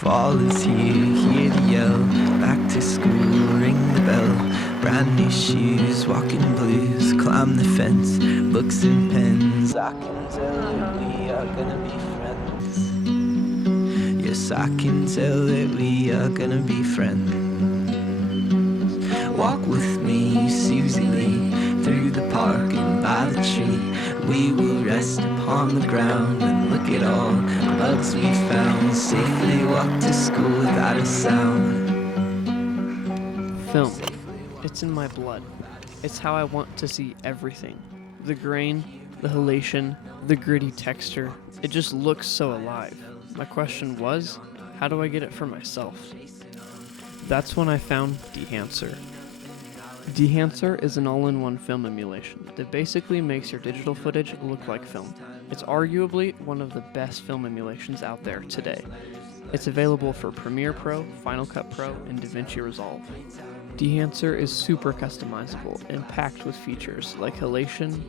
Fall is here, hear the yell. Back to school, ring the bell. Brand new shoes, walking blues. Climb the fence, books and pens. I can tell that we are gonna be friends. Yes, I can tell that we are gonna be friends. Walk with me, Susie Lee, through the park and by the tree. We will rest upon the ground and look at all the bugs we found. Safely walk to school without a sound. Film. It's in my blood. It's how I want to see everything. The grain, the halation, the gritty texture. It just looks so alive. My question was, how do I get it for myself? That's when I found Dehancer. Dehancer is an all-in-one film emulation that basically makes your digital footage look like film. It's arguably one of the best film emulations out there today. It's available for Premiere Pro, Final Cut Pro, and DaVinci Resolve. Dehancer is super customizable and packed with features like halation,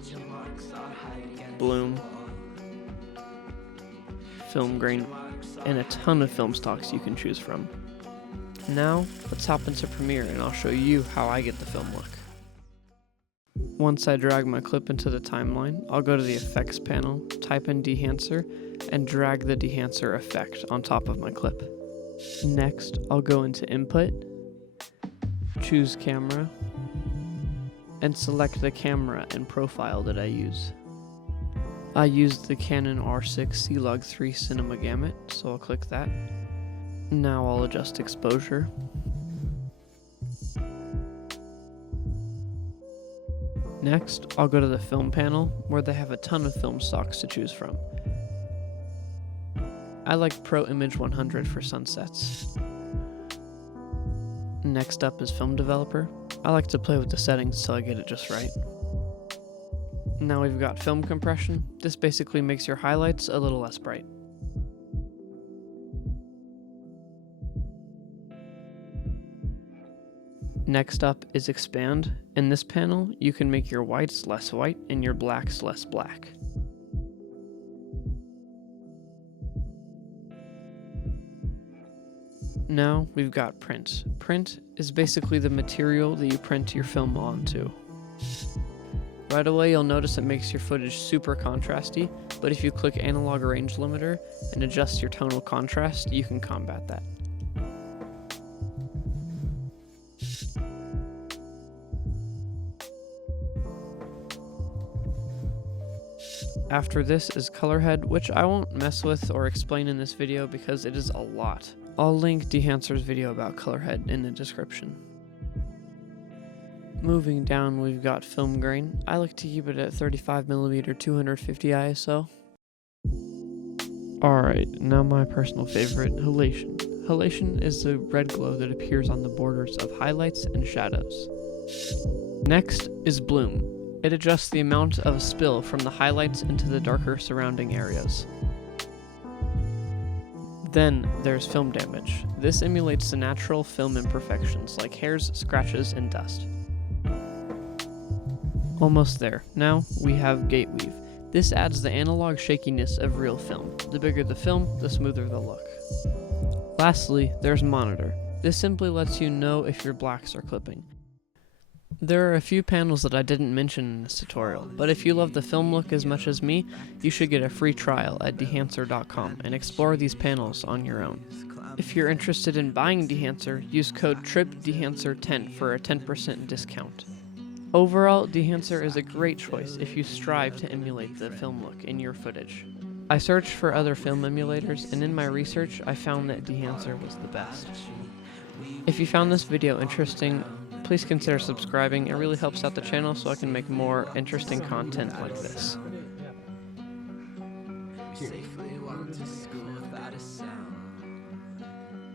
bloom, film grain, and a ton of film stocks you can choose from. Now, let's hop into Premiere and I'll show you how I get the film look. Once I drag my clip into the timeline, I'll go to the Effects panel, type in Dehancer, and drag the Dehancer effect on top of my clip. Next, I'll go into Input, choose Camera, and select the camera and profile that I use. I used the Canon R6 C-Log 3 Cinema Gamut, so I'll click that. Now I'll adjust exposure. Next, I'll go to the film panel where they have a ton of film stocks to choose from. I like Pro Image 100 for sunsets. Next up is Film Developer. I like to play with the settings till I get it just right. Now we've got Film Compression. This basically makes your highlights a little less bright. Next up is Expand. In this panel, you can make your whites less white and your blacks less black. Now we've got Print. Print is basically the material that you print your film onto. Right away you'll notice it makes your footage super contrasty, but if you click Analog Range Limiter and adjust your tonal contrast, you can combat that. After this is Colorhead, which I won't mess with or explain in this video because it is a lot. I'll link Dehancers Video About Colorhead in the description. Moving down, we've got Film Grain. I like to keep it at 35mm 250 ISO. Alright, now my personal favorite, halation. Halation is the red glow that appears on the borders of highlights and shadows. Next is Bloom. It adjusts the amount of spill from the highlights into the darker surrounding areas. Then there's Film Damage. This emulates the natural film imperfections like hairs, scratches, and dust. Almost there. Now we have Gate Weave. This adds the analog shakiness of real film. The bigger the film, the smoother the look. Lastly, there's Monitor. This simply lets you know if your blacks are clipping. There are a few panels that I didn't mention in this tutorial, but if you love the film look as much as me, you should get a free trial at Dehancer.com and explore these panels on your own. If you're interested in buying Dehancer, use code TRIPDehancer10 for a 10% discount. Overall, Dehancer is a great choice if you strive to emulate the film look in your footage. I searched for other film emulators, and in my research, I found that Dehancer was the best. If you found this video interesting, please consider subscribing. It really helps out the channel so I can make more interesting content like this. Safely walk to school without a sound.